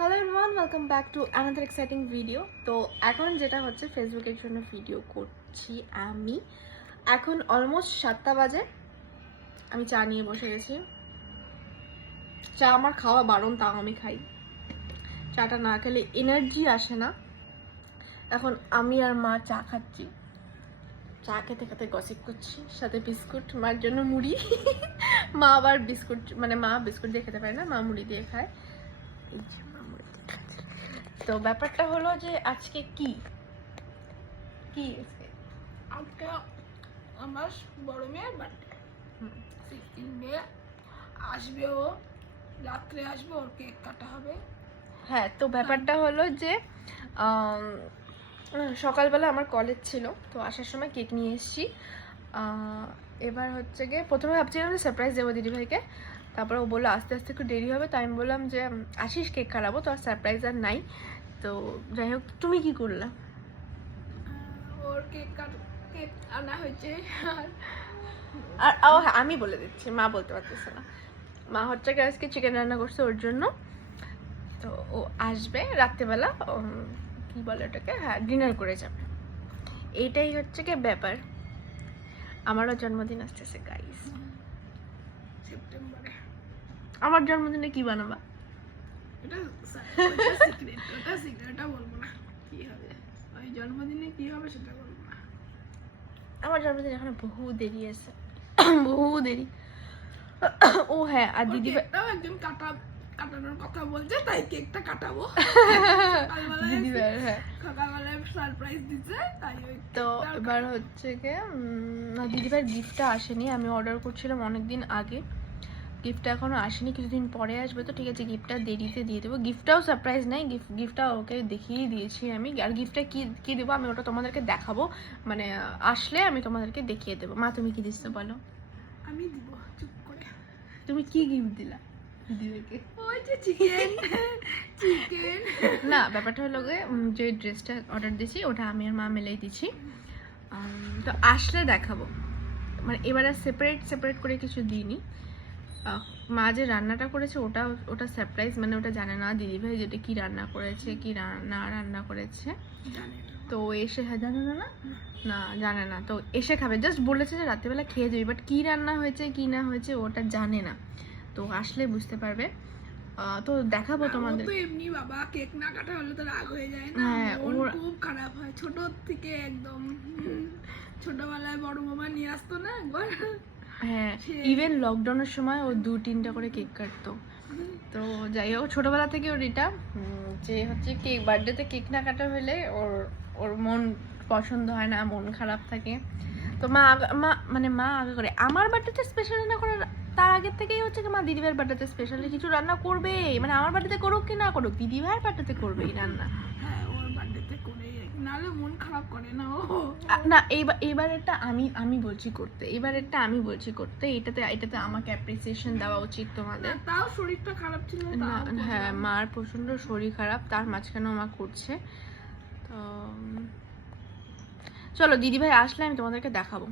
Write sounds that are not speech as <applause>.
Hello everyone welcome back to another exciting video তো এখন যেটা হচ্ছে ফেসবুকের জন্য ভিডিও করছি আমি। এখন অলমোস্ট সাতটা বাজে। আমি চা নিয়ে বসে গেছি। চা আমার খাওয়া বারণ, তাও আমি খাই। চাটা না খেলে এনার্জি আসে না। এখন আমি আর মা চা খাচ্ছি। চা খেতে খেতে গসিপ করছি, সাথে বিস্কুট, মার জন্য মুড়ি। মা আবার বিস্কুট মানে মা বিস্কুট দিয়ে খেতে পারে না, মা মুড়ি দিয়ে খায় এই যে মা মুড়ি দিয়ে খাচ্ছে। তো ব্যাপারটা হলো যে আজকে কি? কি? আজকে? আমার বড় মেয়ের বার্থডে। সিক্সটিন মে আসবে ও। রাত্রে আসবে ওর কেক কাটা হবে। হ্যাঁ তো ব্যাপারটা হলো যে সকালবেলা আমার কলেজ ছিল তো আসার সময় কেক নিয়ে এসেছি। এবার হচ্ছে গিয়ে প্রথমে ভাবছিলাম যে সারপ্রাইজ দেবো দিদিভাইকে। তারপরে ও বলল আস্তে আস্তে একটু দেরি হবে। তাই আমি বললাম যে আসিস কেক কাটাবো তো আর সারপ্রাইজ আর নাই। তো যাই হোক তুমি কি করলা? ওর কেক কেক আনা হয়েছে। আর আর ও হ্যাঁ আমি বলে দিচ্ছি মা বলতে পারতেছে না। মা হচ্ছে আজকে চিকেন রান্না করছে ওর জন্য। তো ও আসবে রাত্রেবেলা কি বলে ওটাকে? হ্যাঁ ডিনার করে যাবে। এইটাই হচ্ছে কি ব্যাপার। আমারও জন্মদিন আসতেছে গাইস সেপ্টেম্বরে আমার জন্মদিনে কি বানাবা? এটা সিক্রেট ওটা সিক্রেট ওটা বলব না। কি হবে? ওই জন্মদিনে কি হবে সেটা বলব না। আমার জন্মদিন এখন বহু দেরি আছে। বহু দেরি। ও হ্যাঁ আর দিদি একজন কাটা কাটানোর কথা বলছে তাই কেকটা কাটাবো। <laughs> সকালবেলায় দিদি হ্যাঁ। সারপ্রাইজ দিচ্ছে তাই তো এবার হচ্ছে গিয়ে দিদিভাই গিফটটা আসেনি আমি অর্ডার করছিলাম অনেকদিন আগে। গিফটটা এখনও আসেনি কিছুদিন পরে আসবে তো ঠিক আছে গিফটটা দেরিতে দিয়ে দেবো। গিফটটাও সারপ্রাইজ নাই গিফট গিফটটা ওকে দেখিয়ে দিয়েছি আমি। আর গিফটটা কি কি দেবো আমি ওটা তোমাদেরকে দেখাবো। মানে আসলে আমি তোমাদেরকে দেখিয়ে দেবো। মা তুমি কি দিচ্ছ বলো? আমি দিব চুপ করে। তুমি কি গিফট দিলা? না ব্যাপারটা হলো যে ড্রেসটা অর্ডার দিয়েছি ওটা আমি আর মা মেলেই দিচ্ছি তো আসলে দেখাবো। মানে এবারে সেপারেট সেপারেট করে কিছু দিইনি। মা যে রান্নাটা করেছে ওটা ওটা সারপ্রাইজ মানে ওটা জানে না দিদি দিদিভাই যেটা কি রান্না করেছে কি না রান্না করেছে। তো এসে হ্যাঁ জানে না না? জানে না। তো এসে খাবে। জাস্ট বলেছে যে রাত্রিবেলা খেয়ে যাবি বাট কি রান্না হয়েছে কি না হয়েছে ওটা জানে না। তো আসলে বুঝতে পারবে। তো দেখাবো তোমাদের। তো এমনি বাবা কেক না কাটা হলে তো রাগ হয়ে যায় না। হ্যাঁ, ওর- খুব খারাপ হয়। ছোট থেকে একদম ছোটবেলায় বড় মামা নিয়ে আসতো না একবার। হ্যাঁ ইভেন লকডাউনের সময় ও দু তিনটা করে কেক কাটতো। তো যাই হোক ছোটবেলা থেকে ওর এটা যে হচ্ছে কেক বার্থডেতে কেক না কাটা হলে ওর ওর মন পছন্দ হয় না মন খারাপ থাকে। তো মা মা মানে মা আগে করে আমার বার্থডেতে স্পেশাল রান্না করার তার আগের থেকেই হচ্ছে কি মা দিদিভাইয়ের বার্থডেতে স্পেশালি কিছু রান্না করবে মানে আমার বার্থডেতে করুক কি না করুক দিদিভাইয়ের বার্থডেতে করবেই রান্না হ্যাঁ ওর বার্থডেতে করে নাহলে মন খারাপ করে না ও। না এইবার এটা আমি আমি বলছি করতে। এবার এটা আমি বলছি করতে। এটাতে এটাতে আমাকে অ্যাপ্রিসিয়েশন দেওয়া উচিত তোমাদের। তাও শরীরটা খারাপ ছিল না হ্যাঁ মার প্রচণ্ড শরীর খারাপ তার মাঝখানেও মা করছে। তো চলো দিদিভাই আসলে আমি তোমাদেরকে দেখাবো।